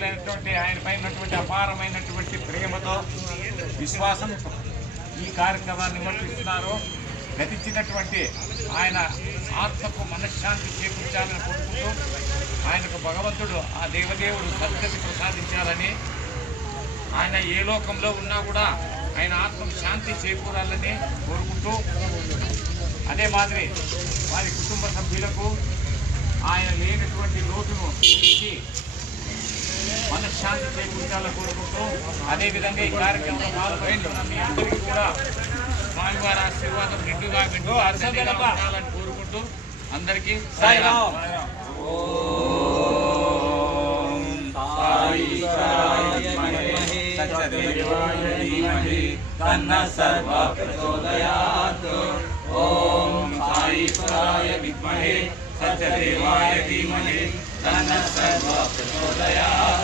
భగవంతులైనటువంటి ఆయనపై ఉన్నటువంటి అపారమైనటువంటి ప్రేమతో విశ్వాసంతో ఈ కార్యక్రమాన్ని నిర్వర్తిస్తున్నారు. గతించినటువంటి ఆయన ఆత్మకు మనశ్శాంతి చేకూర్చాలని కోరుకుంటూ ఆయనకు భగవంతుడు ఆ దేవదేవుడు సద్గతి ప్రసాదించాలని, ఆయన ఏ లోకంలో ఉన్నా కూడా ఆయన ఆత్మకు శాంతి చేకూరాలని కోరుకుంటూ, అదే మాదిరి వారి కుటుంబ సభ్యులకు ఆయన లేనటువంటి లోటును తీర్చి మనశ్శాంతి చేకూర్చాలని కోరుకుంటూ, అదేవిధంగా ఈ కార్యక్రమంలో పాల్గొంటున్న మీ అందరికీ కూడా స్వామివారి ఆశీర్వాదం నిండుగా ఉండాలని కోరుకుంటూ అందరికీ సాయిరామ్. ఓం సాయీశ్వరాయ విద్మహే సత్యదేవాయ ధీమహి తన్నః సర్వః ప్రచోదయాత్.